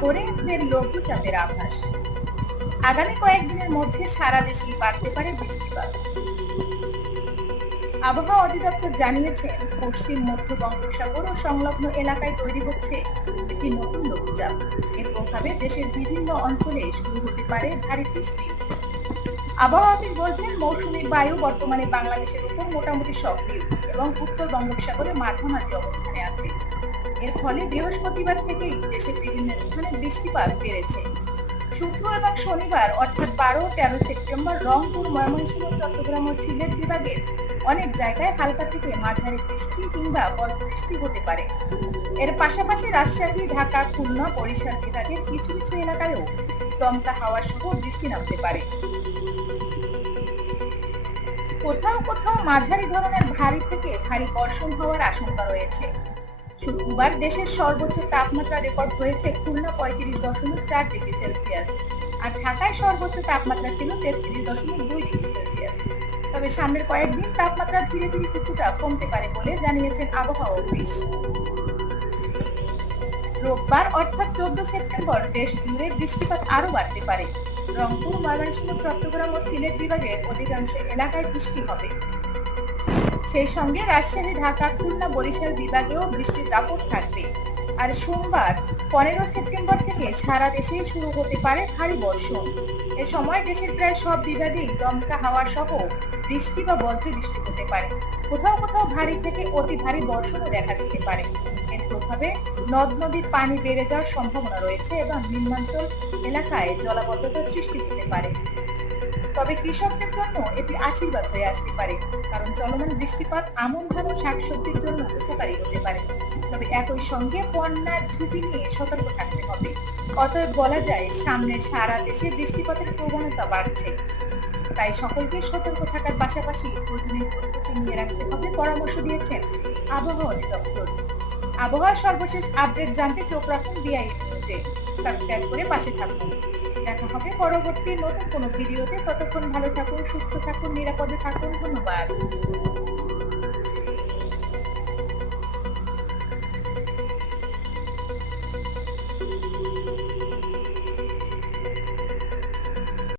সাগরে ফের লঘুচাপের আভাস। আগামী কয়েকদিনের মধ্যে সারা দেশেই বাড়তে পারে বৃষ্টিপাত। আবহাওয়া অধিদপ্তর জানিয়েছে, পশ্চিম মধ্য বঙ্গোপসাগর ও সংলগ্ন এলাকায় তৈরি হচ্ছে একটি নতুন লঘুচাপ। এর প্রভাবে দেশের বিভিন্ন অঞ্চলে শুরু হতে পারে ভারী বৃষ্টি। আবহাওয়াবিদ বলছেন, মৌসুমী বায়ু বর্তমানে বাংলাদেশের উপর মোটামুটি সক্রিয় এবং উত্তর বঙ্গোপসাগরে মাঝামাঝি অবস্থানে আছে। এর ফলে বৃহস্পতিবার থেকেই দেশের বিভিন্ন স্থানে বৃষ্টিপাত বেড়েছে। শুক্র এবং শনিবার অর্থাৎ 12-13 সেপ্টেম্বর রংপুর, ময়মনসিংহ, চট্টগ্রাম ও সিলেট বিভাগের অনেক জায়গায় হালকা থেকে মাঝারি বৃষ্টি কিংবা বজ্রবৃষ্টি হতে পারে। এর পাশাপাশি রাজশাহী, ঢাকা, খুলনা, বরিশাল বিভাগের কিছু কিছু এলাকায়ও দমকা হাওয়া সহ বৃষ্টি নামতে পারে। কোথাও কোথাও মাঝারি ধরনের ভারী থেকে ভারী বর্ষণ হওয়ার আশঙ্কা রয়েছে। শুক্রবার দেশের সর্বোচ্চ তাপমাত্রা রেকর্ড হয়েছে খুলনা 35.4 ডিগ্রি সেলসিয়াস, আর ঢাকায় সর্বোচ্চ তাপমাত্রা ছিল 33.2 ডিগ্রি সেলসিয়াস। তবে সামনের কয়েকদিন তাপমাত্রা ধীরে ধীরে কিছুটা কমতে পারে বলে জানিয়েছেন আবহাওয়া অফিস। রোববার অর্থাৎ 14 সেপ্টেম্বর দেশ জুড়ে বৃষ্টিপাত আরো বাড়তে পারে। রংপুর, ময়মনসিংহ, চট্টগ্রাম ও সিলেট বিভাগের অধিকাংশ এলাকায় বৃষ্টি হবে। সেই সঙ্গে রাজশাহী, ঢাকা, খুলনা, বরিশাল বিভাগেও বৃষ্টির দাপট থাকবে। আর সোমবার 15 সেপ্টেম্বর থেকে সারা দেশে শুরু হতে পারে ভারী বর্ষণ। এ সময় দেশের প্রায় সব বিভাগেই দমকা হাওয়া সহ বৃষ্টি বা বজ্র বৃষ্টি হতে পারে। কোথাও কোথাও ভারী থেকে অতি ভারী বর্ষণও দেখা দিতে পারে। এর প্রভাবে নদ নদীর পানি বেড়ে যাওয়ার সম্ভাবনা রয়েছে এবং নিম্নাঞ্চল এলাকায় জলাবদ্ধতার সৃষ্টি হতে পারে। তবে কৃষকদের জন্য এটি আশীর্বাদ হয়ে আসতে পারে, কারণ চলমান বৃষ্টিপাত আমন ধান ও শাকসবজির জন্য উপকারী হতে পারে। তবে একই সঙ্গে বন্যার ঝুঁকি নিয়ে সতর্ক থাকতে হবে। অতএব বলা যায়, সামনে সারা দেশে বৃষ্টিপাতের প্রবণতা বাড়ছে। তাই সকলকে সতর্ক থাকার পাশাপাশি প্রয়োজনীয় প্রস্তুতি নিয়ে রাখতে হবে পরামর্শ দিয়েছেন আবহাওয়া অধিদপ্তর। আবহাওয়ার সর্বশেষ আপডেট জানতে চোখ রাখুন বিআইএন নিউজে। সাবস্ক্রাইব করে পাশে থাকুন। দেখা হবে পরবর্তী নতুন কোনো ভিডিওতে। ততক্ষণ ভালো থাকুন, সুস্থ থাকুন, নিরাপদে থাকুন। ধন্যবাদ।